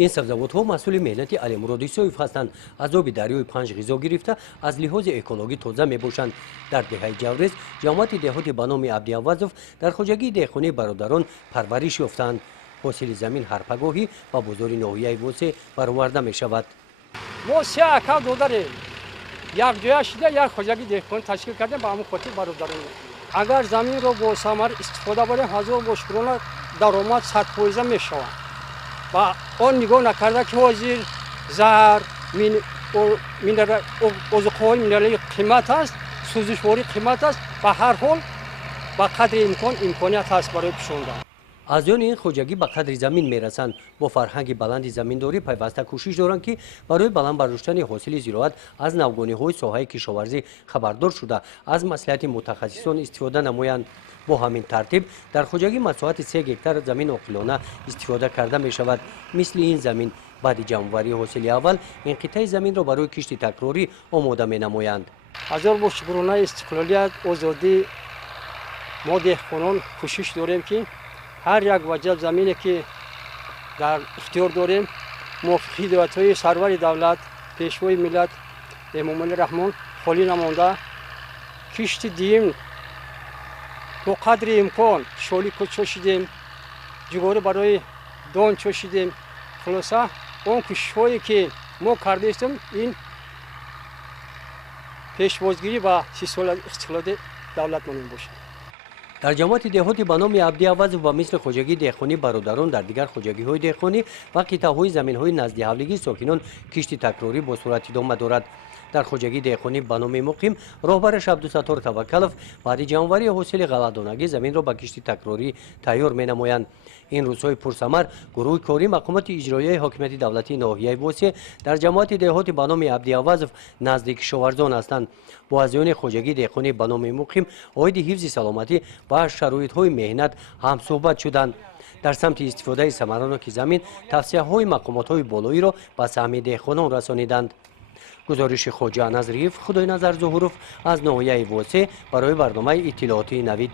این سبزوادها مسئول مهنت علیمراد عیسویف هستند. از آب دریای پنج غذا گرفته از لحاظ اکولوژی تازه میباشند. در دهه جوریز جماعت دهاتی به نام عبدی‌عوضов در خواجگی دهخانه برادران پرورش یافتند. حاصل زمین هر پگاهی به بازار ناحیه واسه برآورده می شود. ما 3 اکر دو داریم. یک جای شده یک خواجگی دهخانه تشکیل کردیم با همون خاطر برادران. اگر زمین رو با ثمر استفاده کنیم هزار باشکرانه درآمد 100% می شود. و آن نگاه نکرده که حاضر زهر عضوهای مینرالی قیمت است، سوزشواری قیمت است و هر حال با قدر امکانیت هست برای پوشاندن. اعضایان این خواجگی به قدر زمین میرسند. با فرهنگ بلند زمینداری پیوسته کوشش دارند که برای بلند برداشتن حاصل زراعت از نوگانی‌های ساحه کشاورزی خبردار شده از مصلحت متخصصان استفاده نمایند. با همین ترتیب در خواجگی مساحت 3 هکتار زمین عاقلانه استفاده کرده می شود. مثل این زمین بعد جمع‌آوری حاصل اول این قطعه زمین را برای کشت تکراری آماده می نمایند. هزار باشکرانه استقلالیت آزادی ما دهقانان کوشش داریم که هر یک وجب زمینی که در اختیار داریم موافق هدایت‌های سرور دولت پیشوای ملت امام علی رحمان خالی نمانده کشت دیم با قدر امکان شالی چاشیدیم جگاره برای دان چاشیدیم. خلاصه اون کوشش‌هایی که ما کرده استیم این پیشوازگیری و 30 سال استقلال دولت مانند باشد. در جماعت دهاتی به نام عبدی‌عوضov و مثل خواجگی دهخانی برادران در دیگر خواجگی‌های دهخانی و قطعه‌های زمین‌های نزد حولگی ساکنان کشت تکراری با صورت ادامه دارد. در خواجگی دهخانی به نام مقیم راهبرش عبدالستار توکلов بعد جمع‌آوری حاصل غله‌دانگی زمین را به کشت تکراری تیار می‌نمایند. این روزهای پرثمر گروه کاری مقامات اجرایی حاکمیت دولتی ناحیه واسه در جماعت دهاتی به نام عبدی‌عوضov نزدیک کشاورزان هستند. با اعضایان خواجگی دهخانی به نام مقیم عاید حفظ سلامتی و شرایط‌های مهنت هم صحبت شدند. در سمت استفاده ثمرناک زمین توصیه‌های مقامات‌های بالایی را به سهم دهقانان رسانیدند. گزارش خواجه نظریف خدای نظر ظهورов از ناحیه واسه برای برنامه اطلاعاتی نوید.